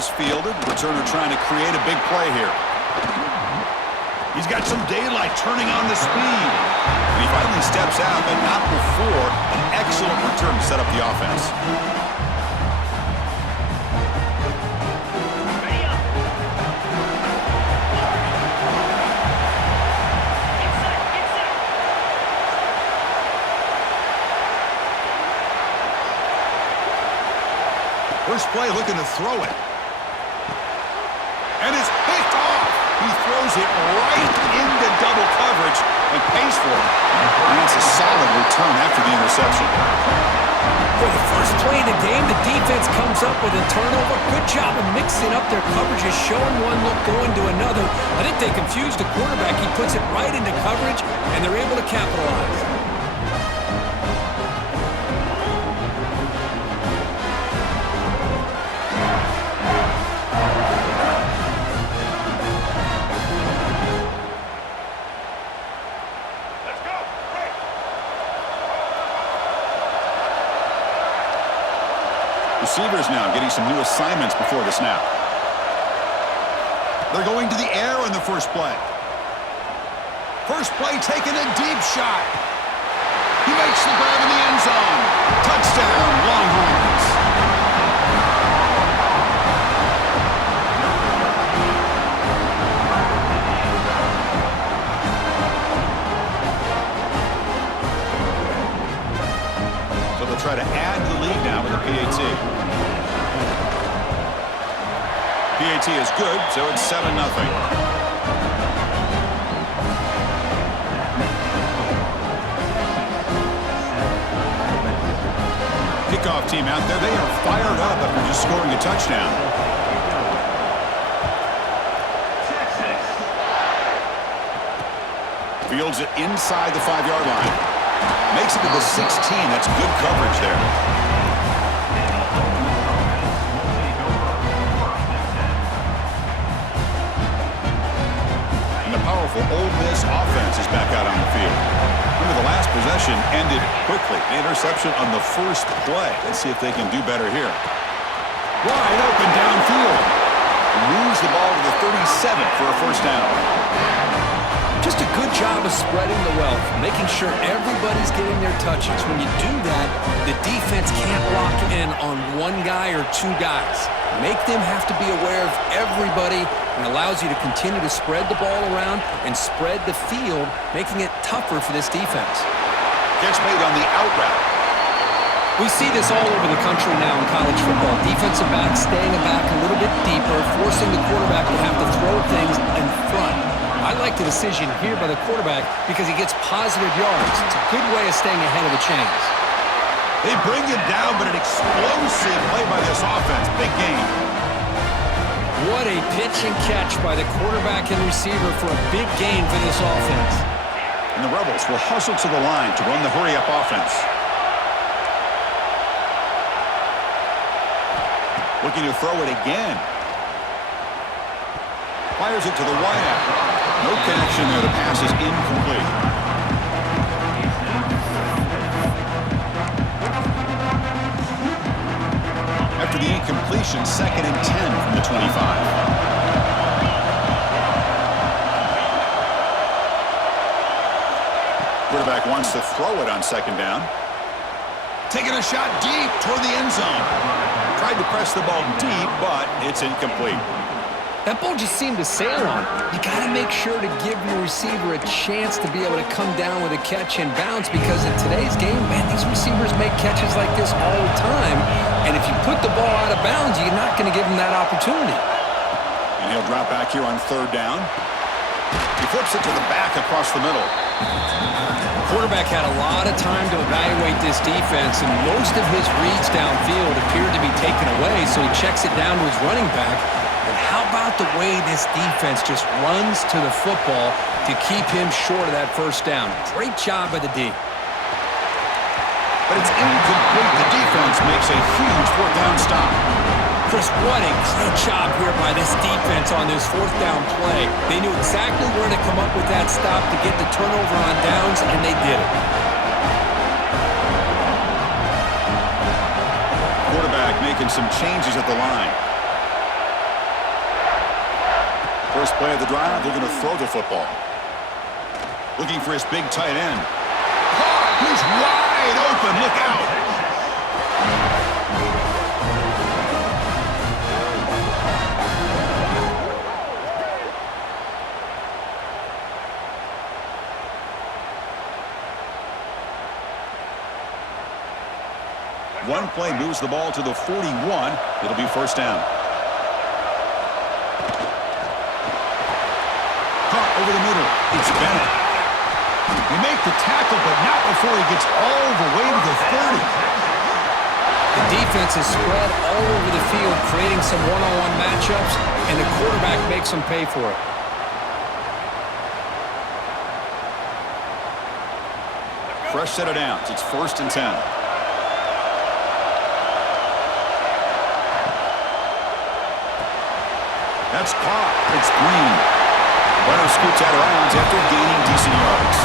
is fielded. Returner trying to create a big play here. He's got some daylight turning on the speed. And he finally steps out, but not before an excellent return to set up the offense. First play looking to throw it. And it's picked off. He throws it right into double coverage and pays for it. And that's a solid return after the interception. For the first play of the game, the defense comes up with a turnover. Good job of mixing up their coverages, showing one look, going to another. I think they confused the quarterback. He puts it right into coverage, and they're able to capitalize. Receivers now getting some new assignments before the snap. They're going to the air on the first play. First play taking a deep shot. He makes the grab in the end zone. Touchdown, Longhorns. So they'll try to add the lead now with a PAT. PAT is good, so it's 7-0. Kickoff team out there. They are fired up after just scoring a touchdown. Fields it inside the 5-yard line. Makes it to the 16. That's good coverage there. Powerful Ole Miss offense is back out on the field. Remember, the last possession ended quickly. The interception on the first play. Let's see if they can do better here. Wide open downfield. Moves the ball to the 37 for a first down. Just a good job of spreading the wealth, making sure everybody's getting their touches. When you do that, the defense can't lock in on one guy or two guys. Make them have to be aware of everybody, and allows you to continue to spread the ball around and spread the field, making it tougher for this defense. Gets made on the out route. We see this all over the country now in college football. Defensive backs staying back a little bit deeper, forcing the quarterback to have to throw things in front. I like the decision here by the quarterback because he gets positive yards. It's a good way of staying ahead of the chains. They bring him down, but an explosive play by this offense. Big game. What a pitch and catch by the quarterback and receiver for a big gain for this offense. And the Rebels will hustle to the line to run the hurry-up offense. Looking to throw it again. Fires it to the wideout. No connection there. The pass is incomplete. After the incompletion, 2nd and 10 from the 25. Quarterback wants to throw it on 2nd down. Taking a shot deep toward the end zone. Tried to press the ball deep, but it's incomplete. That ball just seemed to sail on. You got to make sure to give your receiver a chance to be able to come down with a catch and bounce, because in today's game, man, these receivers make catches like this all the time. And if you put the ball out of bounds, you're not going to give them that opportunity. And he'll drop back here on 3rd down. He flips it to the back across the middle. Quarterback had a lot of time to evaluate this defense, and most of his reads downfield appeared to be taken away, so he checks it down to his running back. But how about the way this defense just runs to the football to keep him short of that first down? Great job by the D. But it's incomplete. The defense makes a huge 4th down stop. Chris, what a great job here by this defense on this 4th down play. They knew exactly where to come up with that stop to get the turnover on downs, and they did it. Quarterback making some changes at the line. First play of the drive, they're going to throw the football. Looking for his big tight end. Caught! He's wide open. Look out! One play moves the ball to the 41. It'll be first down. Caught over the middle. It's Bennett. They make the tackle, but not before he gets all the way to the 30. The defense is spread all over the field, creating some one-on-one matchups, and the quarterback makes them pay for it. Fresh set of downs. It's first and 10. That's caught. It's Green. Runner scoots out of bounds after gaining decent yards.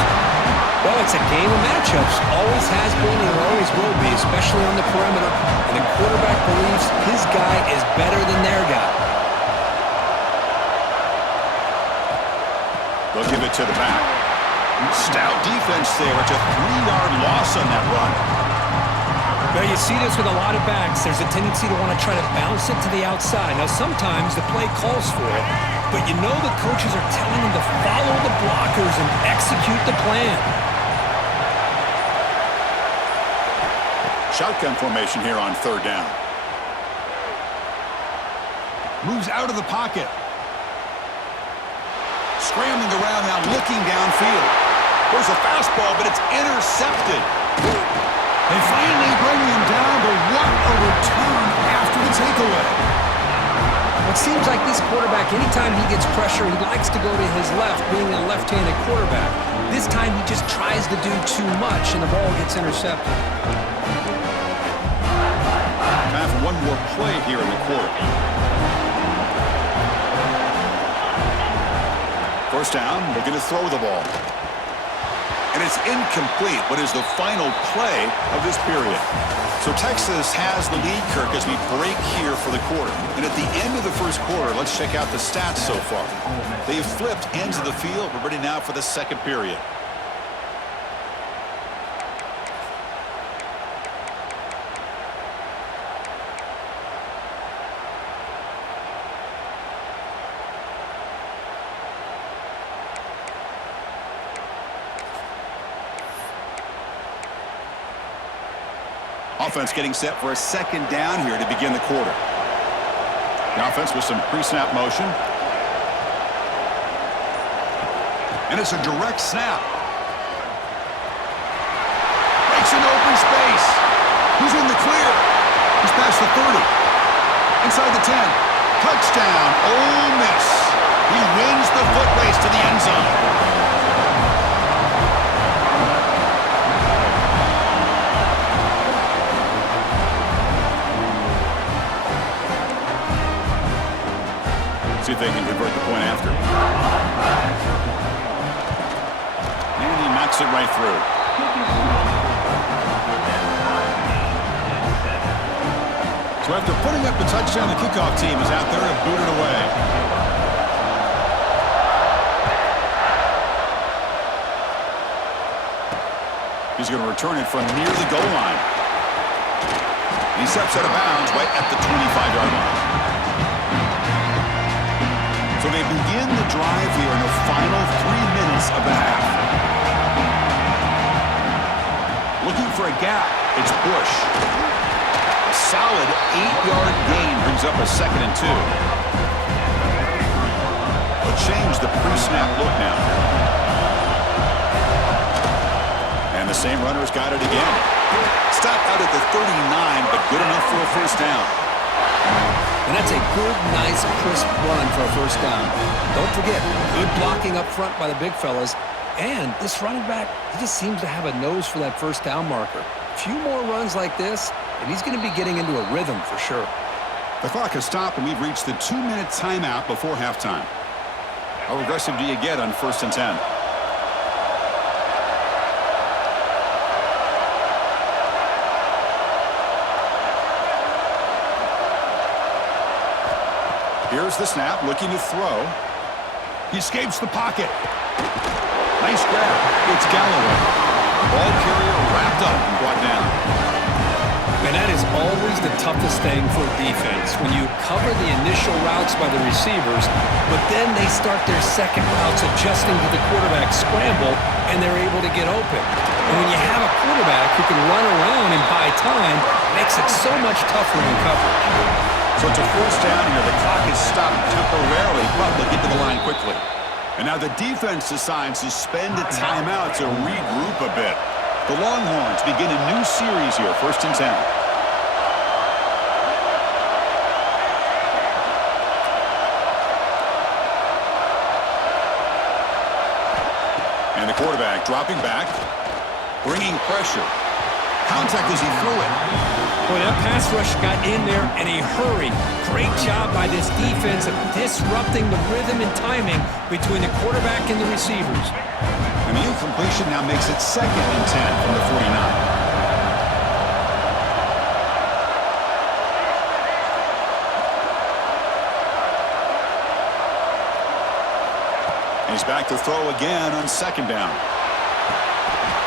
Well, it's a game of matchups. Always has been and always will be, especially on the perimeter. And the quarterback believes his guy is better than their guy. They'll give it to the back. Stout defense there. It's a 3-yard loss on that run. Well, you see this with a lot of backs. There's a tendency to want to try to bounce it to the outside. Now, sometimes the play calls for it, but you know the coaches are telling them to follow the blockers and execute the plan. Shotgun formation here on third down. Moves out of the pocket. Scrambling around now, looking downfield. There's a fastball, but it's intercepted. They finally bring him down, but what a return after the takeaway. It seems like this quarterback, anytime he gets pressure, he likes to go to his left, being a left-handed quarterback. This time he just tries to do too much, and the ball gets intercepted. Time for one more play here in the quarter. First down, they're going to throw the ball. And it's incomplete. What is the final play of this period? So Texas has the lead, Kirk, as we break here for the quarter. And at the end of the first quarter, let's check out the stats so far. They've flipped ends of the field. We're ready now for the second period. Offense getting set for a second down here to begin the quarter. The offense with some pre-snap motion. And it's a direct snap. Breaks into open space. Who's in the clear? He's past the 30. Inside the 10. Touchdown, Ole Miss. He wins the foot race to the end zone. See if they can convert the point after. And he knocks it right through. So after putting up the touchdown, the kickoff team is out there and booted away. He's going to return it from near the goal line. He steps out of bounds right at the 25-yard line. So they begin the drive here in the final 3 minutes of the half. Looking for a gap. It's Bush. A solid 8-yard gain brings up a 2nd and 2. They'll change the pre-snap look now. And the same runner's got it again. Stopped out at the 39, but good enough for a first down. And that's a good, nice, crisp run for a first down. Don't forget, good blocking up front by the big fellas. And this running back, he just seems to have a nose for that first down marker. A few more runs like this, and he's going to be getting into a rhythm for sure. The clock has stopped, and we've reached the 2-minute timeout before halftime. How aggressive do you get on 1st and 10? Here's the snap, looking to throw. He escapes the pocket. Nice grab. It's Galloway. Ball carrier wrapped up and brought down. And that is always the toughest thing for defense, when you cover the initial routes by the receivers, but then they start their second routes adjusting to the quarterback scramble, and they're able to get open. And when you have a quarterback who can run around and buy time, it makes it so much tougher in coverage. So it's a first down here. The clock is stopped temporarily, but they'll get to the line quickly. And now the defense decides to spend a timeout to regroup a bit. The Longhorns begin a new series here, 1st and 10. And the quarterback dropping back, bringing pressure. Contact as he threw it. Boy, that pass rush got in there in a hurry. Great job by this defense of disrupting the rhythm and timing between the quarterback and the receivers. And the incompletion now makes it 2nd and 10 from the 49. He's back to throw again on 2nd down.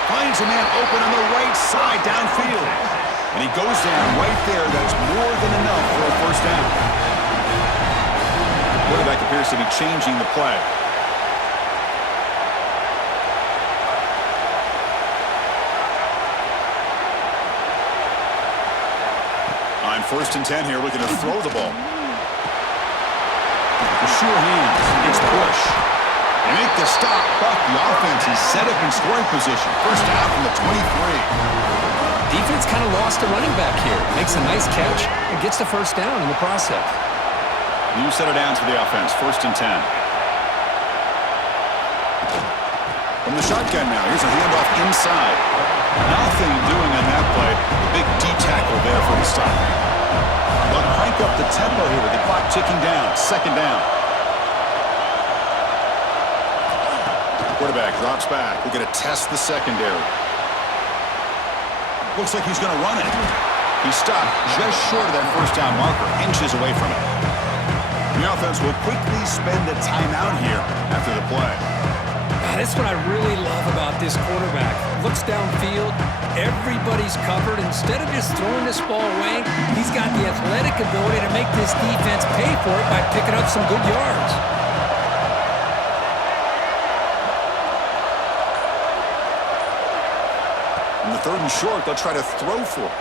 Finds a man open on the right side downfield. And he goes down right there. That's more than enough for a 1st down. The quarterback appears to be changing the play. On 1st and 10 here, looking to throw the ball. The sure hands. It's Bush. They make the stop, but the offense is set up in scoring position. 1st down from the 23. Defense kind of lost a running back here. Makes a nice catch and gets the 1st down in the process. New set of downs for the offense. 1st and 10. From the shotgun now, here's a handoff inside. Nothing doing on that play. The big D tackle there for the stop. They'll crank up the tempo here with the clock ticking down. 2nd down. Quarterback drops back. We're going to test the secondary. Looks like he's going to run it. He stopped just short of that 1st down marker, inches away from it. The offense will quickly spend a timeout here after the play. That's what I really love about this quarterback. Looks downfield, everybody's covered. Instead of just throwing this ball away, he's got the athletic ability to make this defense pay for it by picking up some good yards. On the 3rd and short, they'll try to throw for it.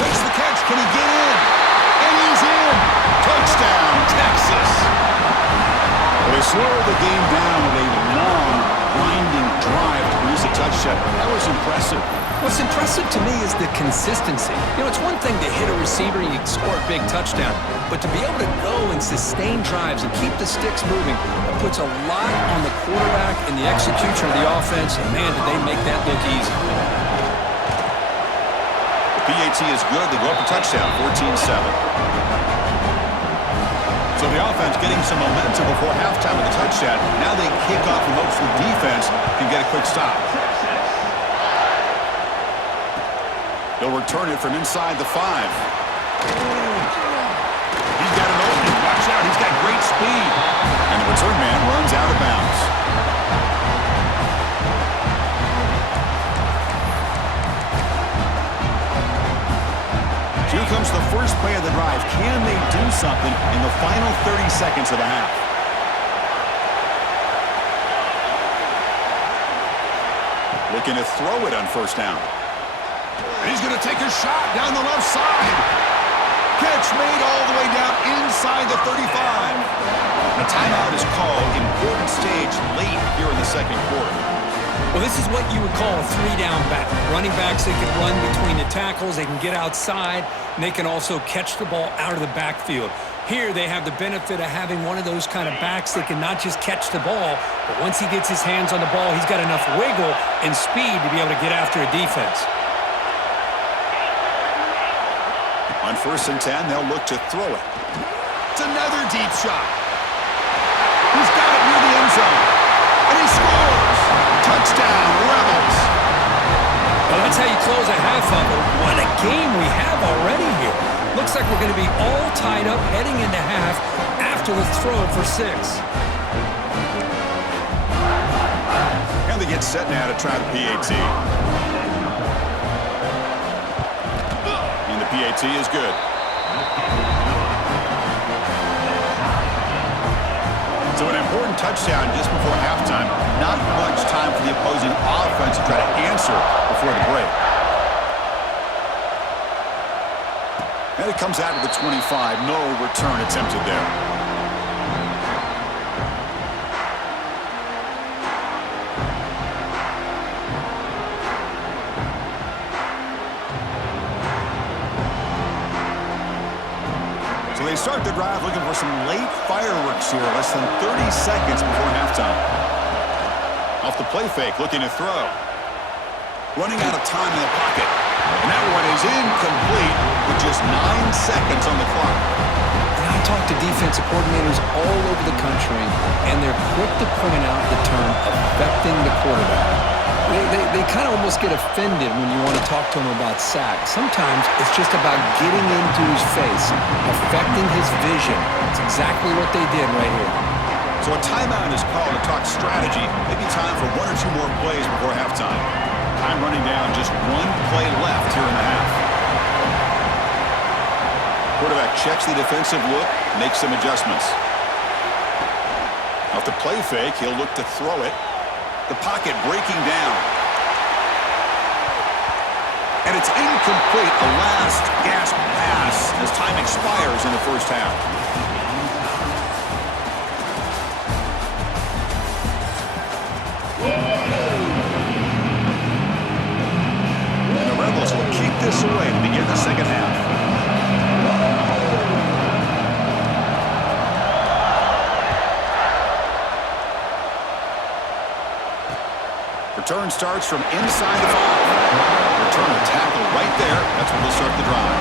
Makes the catch. Can he get in? And he's in. Touchdown, Texas. Well, they slow the game down with a long, winding drive to produce a touchdown. That was impressive. What's impressive to me is the consistency. You know, it's one thing to hit a receiver and you can score a big touchdown, but to be able to go and sustain drives and keep the sticks moving, it puts a lot on the quarterback and the execution of the offense, and man, did they make that look easy. The PAT is good. They go up a touchdown, 14-7. So the offense getting some momentum before halftime with the touchdown. Now they kick off and hopes the defense can get a quick stop. They'll return it from inside the 5. He's got an opening. Watch out. He's got great speed. And the return man runs out of bounds. Here comes the first play of the drive. Can they do something in the final 30 seconds of the half? Looking to throw it on 1st down. And he's going to take a shot down the left side. Catch made all the way down inside the 35. The timeout is called. Important stage late here in the 2nd quarter. Well, this is what you would call a 3-down back. Running backs, they can run between the tackles, they can get outside, and they can also catch the ball out of the backfield. Here, they have the benefit of having one of those kind of backs that can not just catch the ball, but once he gets his hands on the ball, he's got enough wiggle and speed to be able to get after a defense. On 1st and 10, they'll look to throw it. It's another deep shot. He's got it near the end zone. And he scores. Touchdown, Rebels. Well, that's how you close a half of it. What a game we have already here. Looks like we're going to be all tied up heading into half after the throw for 6. And they get set now to try the PAT. And the PAT is good. So an important touchdown just before halftime. Not much time for the opposing offense to try to answer before the break. And it comes out to the 25. No return attempted there. So they start the drive looking for some late fireworks here. Less than 30 seconds before halftime. Off the play fake, looking to throw. Running out of time in the pocket. And that one is incomplete with just 9 seconds on the clock. And I talk to defensive coordinators all over the country, and they're quick to point out the term affecting the quarterback. They kind of almost get offended when you want to talk to them about sacks. Sometimes it's just about getting into his face, affecting his vision. It's exactly what they did right here. So a timeout is called to talk strategy. Maybe time for 1 or 2 more plays before halftime. Time running down, just 1 play left here in the half. Quarterback checks the defensive look, makes some adjustments. Off the play fake, he'll look to throw it. The pocket breaking down. And it's incomplete, a last gasp pass as time expires in the first half. Will keep this away to begin the second half. Return starts from inside the 5. Return a tackle right there. That's when they'll start the drive.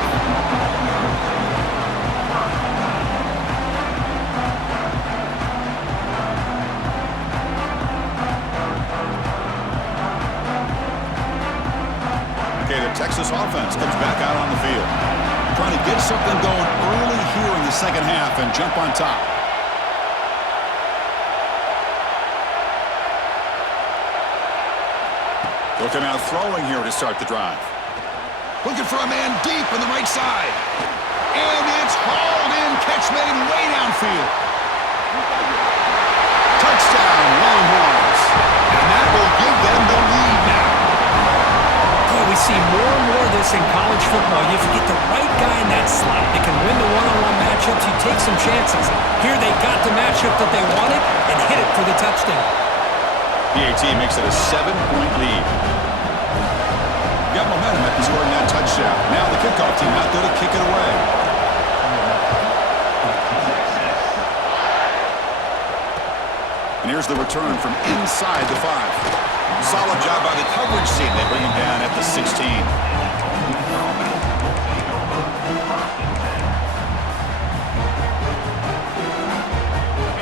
The Texas offense comes back out on the field. Trying to get something going early here in the second half and jump on top. Looking out throwing here to start the drive. Looking for a man deep on the right side. And it's hauled in. Catch made way downfield. Touchdown, Longhorns. And that will give them the lead now. We see more and more of this in college football. If you get the right guy in that slot, they can win the one-on-one matchups. You take some chances. Here they got the matchup that they wanted and hit it for the touchdown. PAT makes it a 7-point lead. Got momentum after scoring that touchdown. Now the kickoff team out there to kick it away. And here's the return from inside the 5. Solid job by the coverage team. They bring him down at the 16.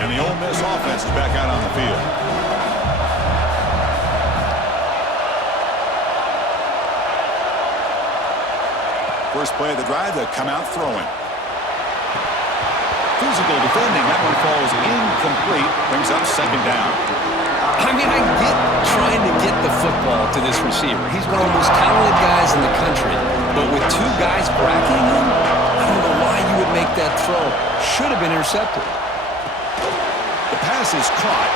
And the Ole Miss offense is back out on the field. First play of the drive, they come out throwing. Physical defending. That one falls incomplete. Brings up second down. I mean, I get trying to get the football to this receiver. He's one of the most talented guys in the country. But with 2 guys bracketing him, I don't know why you would make that throw. Should have been intercepted. The pass is caught.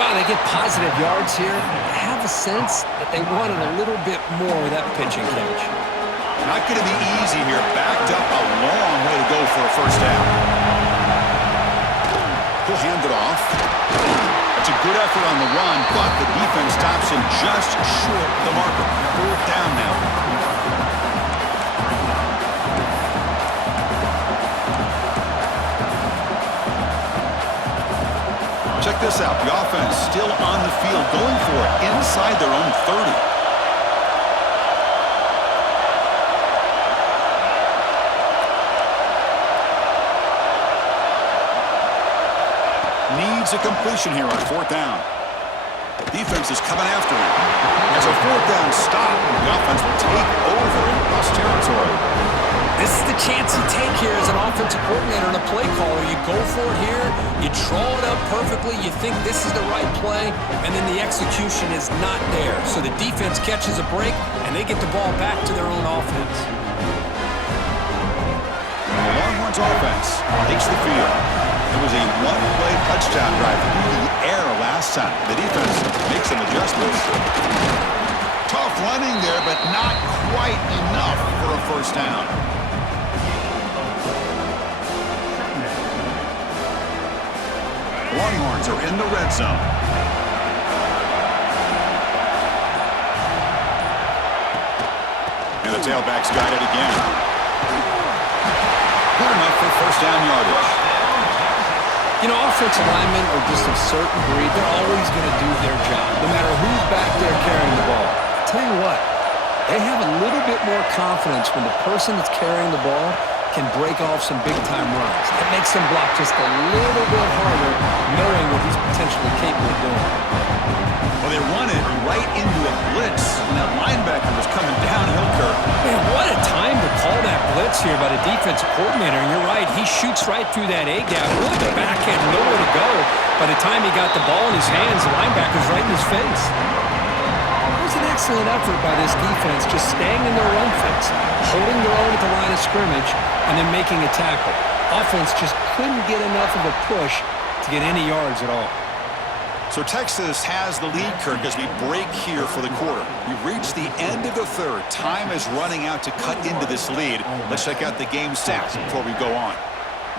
Well, they get positive yards here. I have a sense that they wanted a little bit more of that pitch and catch. Not going to be easy here. Backed up a long way to go for a first down. He'll hand it off. It's a good effort on the run, but the defense stops him just short of the marker. 4th down now. Check this out. The offense still on the field, going for it inside their own 30. Needs a completion here on 4th down. Defense is coming after him. As a 4th down stop, the offense will take over in cross territory. This is the chance you take here as an offensive coordinator and a play caller. You go for it here, you draw it up perfectly, you think this is the right play, and then the execution is not there. So the defense catches a break, and they get the ball back to their own offense. The Longhorns offense takes the field. It was a one-play touchdown drive through the air last time. The defense makes some adjustments. Tough running there, but not quite enough for a first down. The Longhorns are in the red zone. And the tailback's got it again. Good enough for first down yardage. You know, offensive linemen are just a certain breed. They're always going to do their job, no matter who's back there carrying the ball. Tell you what, they have a little bit more confidence when the person that's carrying the ball can break off some big-time runs. That makes them block just a little bit harder, knowing what he's potentially capable of doing. Well, they run it right into a blitz, and that linebacker was coming downhill, Kirk. Man, what a time to call that blitz here by the defensive coordinator. And you're right, he shoots right through that A-gap. Really, the back had nowhere to go. By the time he got the ball in his hands, the linebacker's right in his face. It was an excellent effort by this defense, just staying in their run fix, holding their own at the line of scrimmage, and then making a tackle. Offense just couldn't get enough of a push to get any yards at all. So Texas has the lead, Kirk, as we break here for the quarter. We've reached the end of the third. Time is running out to cut into this lead. Let's check out the game stats before we go on.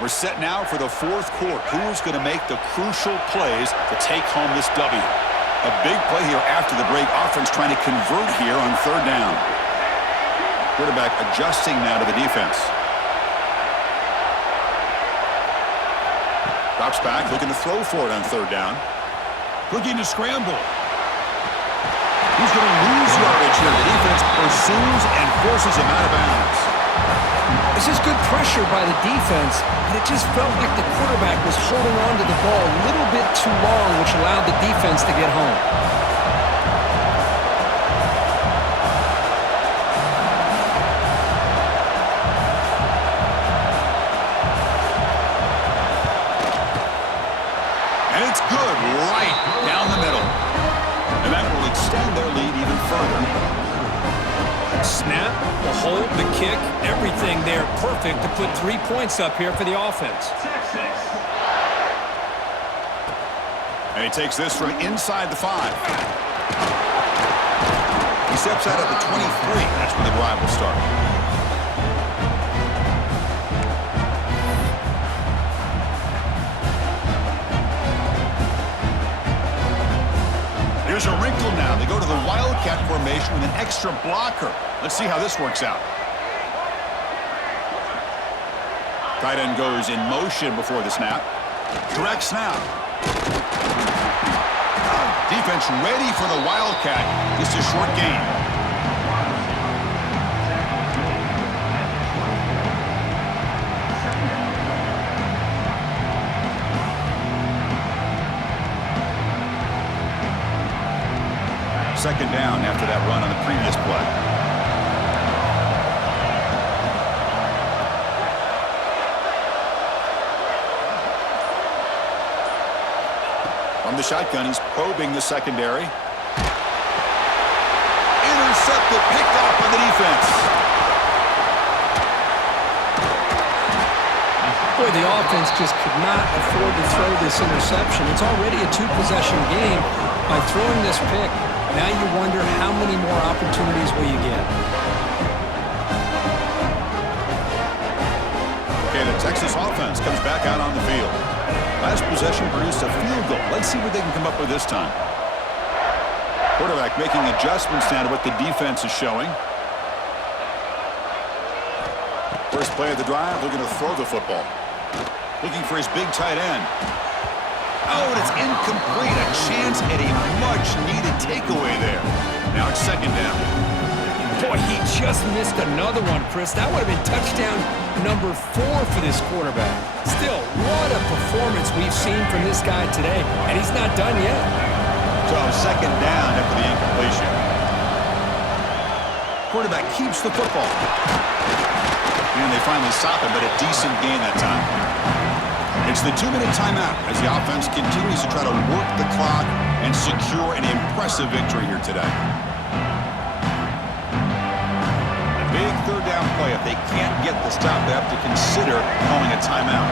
We're set now for the fourth quarter. Who's going to make the crucial plays to take home this W? A big play here after the break. Offense trying to convert here on third down. Quarterback adjusting now to the defense. Drops back, looking to throw for it on third down. Looking to scramble. He's going to lose yardage here. The defense pursues and forces him out of bounds. This is good pressure by the defense, but it just felt like the quarterback was holding on to the ball a little bit too long, which allowed the defense to get home. And it's good right down the middle. And that will extend their lead even further. Snap, the hold, the kick, everything there perfect to put 3 points up here for the offense. And he takes this from inside the 5. He steps out at the 23. That's when the drive will start. Here's a wrinkle now. They go to the Wildcat formation with an extra blocker. Let's see how this works out. Tight end goes in motion before the snap. Direct snap. Defense ready for the Wildcat. Just a short gain. Second down after that run on the previous play. From the shotgun, he's probing the secondary. Intercepted, picked off by the defense. Boy, the offense just could not afford to throw this interception. It's already a 2-possession game. By throwing this pick, now you wonder how many more opportunities will you get. Okay, the Texas offense comes back out on the field. Last possession produced a field goal. Let's see what they can come up with this time. Quarterback making adjustments now to what the defense is showing. First play of the drive, looking to throw the football. Looking for his big tight end. Oh, and it's incomplete. A chance at a much-needed takeaway there. Now it's second down. Boy, he just missed another one, Chris. That would have been touchdown number 4 for this quarterback. Still, what a performance we've seen from this guy today, and he's not done yet. So second down after the incompletion. Quarterback keeps the football. And they finally stop it, but a decent gain that time. It's the 2-minute timeout as the offense continues to try to work the clock and secure an impressive victory here today. A big third down play. If they can't get the stop, they have to consider calling a timeout.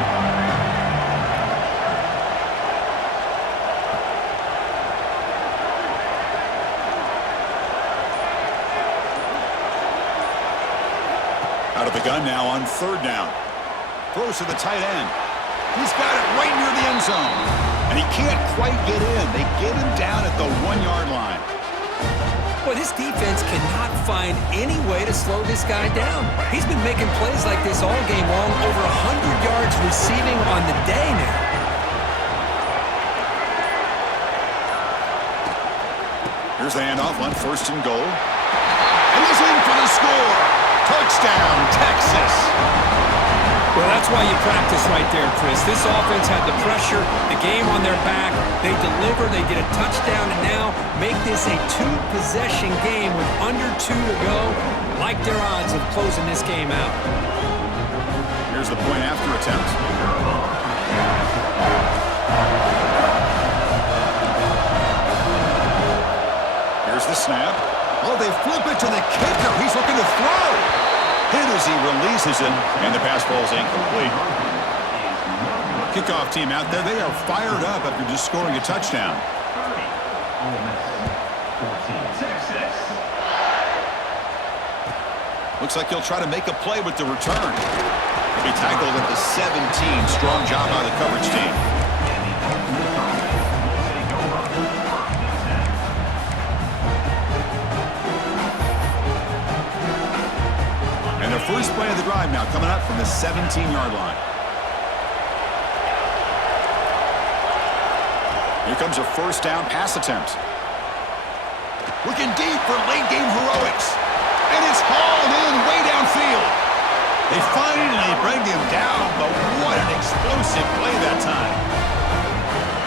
Out of the gun now on third down. Throws to the tight end. He's got it right near the end zone. And he can't quite get in. They get him down at the 1-yard line. Boy, this defense cannot find any way to slow this guy down. He's been making plays like this all game long, over 100 yards receiving on the day now. Here's the handoff on first and goal. And he's in for the score. Touchdown, Texas. Well, that's why you practice right there, Chris. This offense had the pressure, the game on their back. They deliver, they get a touchdown, and now make this a 2-possession game with under 2 to go. Like their odds of closing this game out. Here's the point after attempt. Here's the snap. Oh, they flip it to the kicker. He's looking to throw. Hit as he releases it, and the pass ball is incomplete. Kickoff team out there, they are fired up after just scoring a touchdown. Looks like he'll try to make a play with the return. He'll be tackled at the 17. Strong job by the coverage team. And the first play of the drive now coming up from the 17-yard line. Here comes a first down pass attempt. Looking deep for late-game heroics. And it's hauled in way downfield. They finally bring him down, but what an explosive play that time.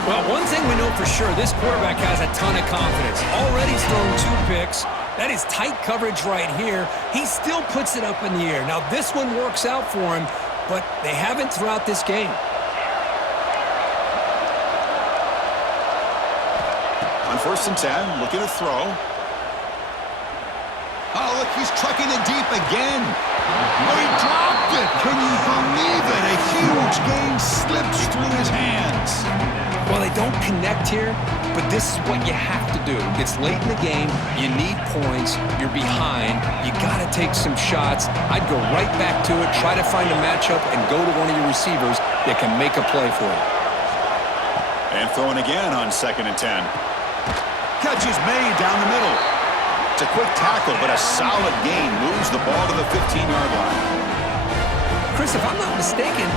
Well, one thing we know for sure, this quarterback has a ton of confidence. Already he's thrown 2 picks. That is tight coverage right here. He still puts it up in the air. Now, this one works out for him, but they haven't throughout this game. On first and 10, looking to throw. Oh, look, he's trucking it deep again. Oh, he dropped it. Can you believe it? A huge gain slips through his hands. Well, they don't connect here, but this is what you have to do. It's late in the game. You need points. You're behind. You got to take some shots. I'd go right back to it, try to find a matchup, and go to one of your receivers that can make a play for you. And throwing again on second and 10. Catch is made down the middle. It's a quick tackle, but a solid gain moves the ball to the 15-yard line. Chris, if I'm not mistaken,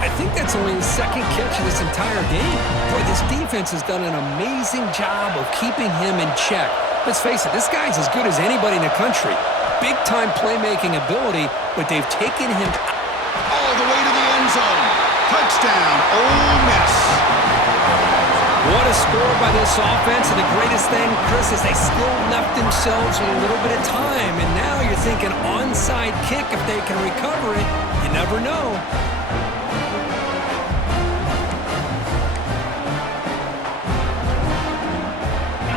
I think that's only his second catch of this entire game. Boy, this defense has done an amazing job of keeping him in check. Let's face it, this guy's as good as anybody in the country. Big-time playmaking ability, but they've taken him all the way to the end zone. Touchdown, Ole Miss. What a score by this offense, and the greatest thing, Chris, is they still left themselves with a little bit of time, and now you're thinking onside kick if they can recover it. You never know.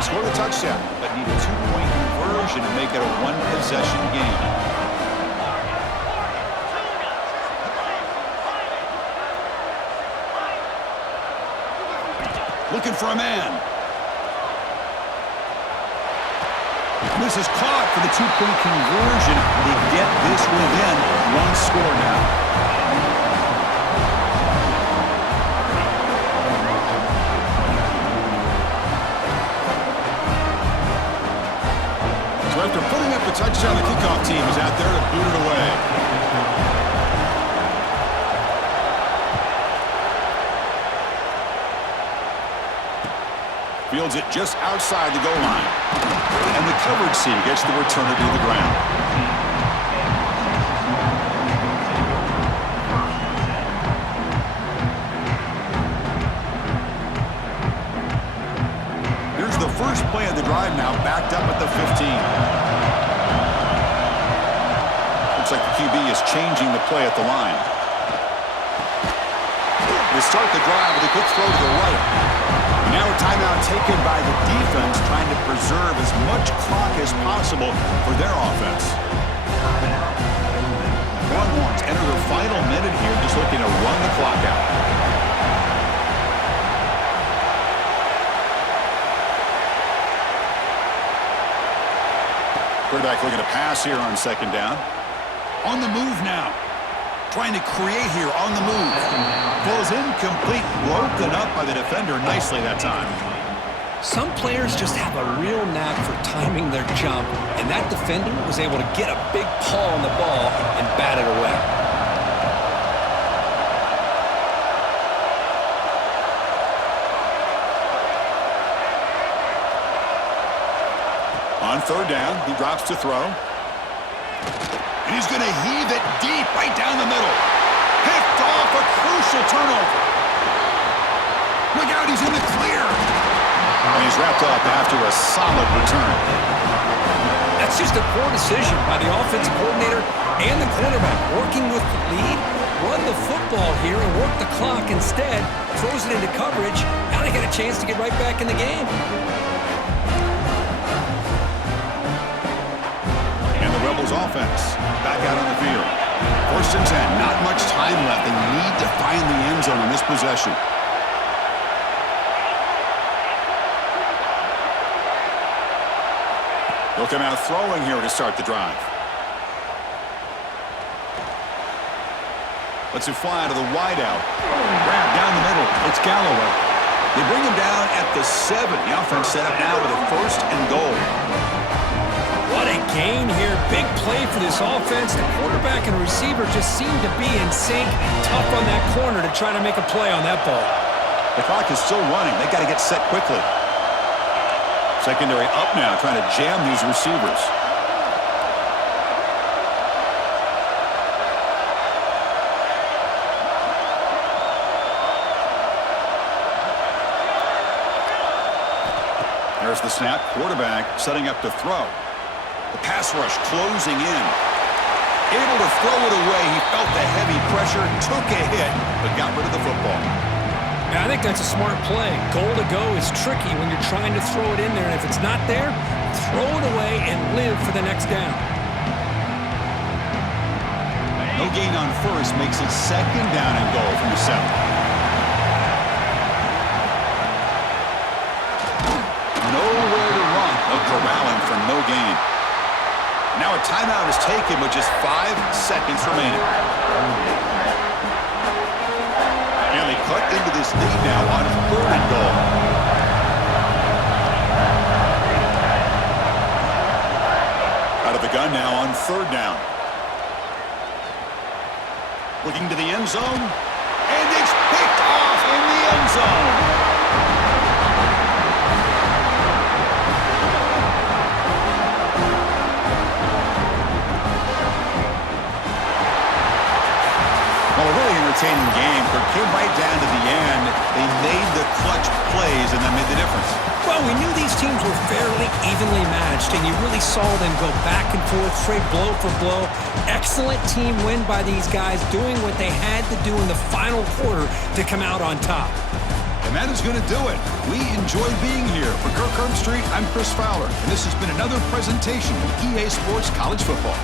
Scored a touchdown, but need a 2-point conversion to make it a 1-possession game. Looking for a man. This is caught for the 2-point conversion. They get this within 1 score now. So after putting up a touchdown, the kickoff team is out there to boot it away. Fields it just outside the goal line. And the coverage team gets the returner to the ground. Here's the first play of the drive now, backed up at the 15. Looks like the QB is changing the play at the line. They start the drive with a quick throw to the right. Now a timeout taken by the defense, trying to preserve as much clock as possible for their offense. Longhorns enter their final minute here, just looking to run the clock out. Quarterback looking to pass here on second down. On the move now. Trying to create here on the move. Falls incomplete, broken up by the defender nicely that time. Some players just have a real knack for timing their jump, and that defender was able to get a big paw on the ball and bat it away. On third down, he drops to throw. And he's going to heave it deep right down the middle. Picked off, a crucial turnover. Look out, he's in the clear. And he's wrapped up after a solid return. That's just a poor decision by the offensive coordinator and the quarterback. Working with the lead, run the football here and work the clock instead. Throws it into coverage. Now they get a chance to get right back in the game. And the Rebels offense back out on the field. 1st and 10, not much time left. They need to find the end zone in this possession. They'll come out throwing here to start the drive. Let's it fly to the wideout. Grab down the middle. It's Galloway. They bring him down at the 7. The offense set up now with a 1st and goal. What a gain here. Big play for this offense. The quarterback and receiver just seem to be in sync. Tough on that corner to try to make a play on that ball. The clock is still running. They got to get set quickly. Secondary up now, trying to jam these receivers. There's the snap. Quarterback setting up to throw. The pass rush closing in. Able to throw it away. He felt the heavy pressure, took a hit, but got rid of the football. Yeah, I think that's a smart play. Goal to go is tricky when you're trying to throw it in there, and if it's not there, throw it away and live for the next down. No gain on first makes it 2nd down and goal from the 7. Nowhere to run. They'll corral him for no gain. Now a timeout is taken with just 5 seconds remaining. And they cut into this lead now on 3rd and goal. Out of the gun now on 3rd down. Looking to the end zone. And it's picked off in the end zone. Well, a really entertaining game. It came right down to the end. They made the clutch plays and that made the difference. Well, we knew these teams were fairly evenly matched, and you really saw them go back and forth, trade blow for blow. Excellent team win by these guys, doing what they had to do in the final quarter to come out on top. And that is going to do it. We enjoyed being here. For Kirk Herbstreit, I'm Chris Fowler, and this has been another presentation of EA Sports College Football.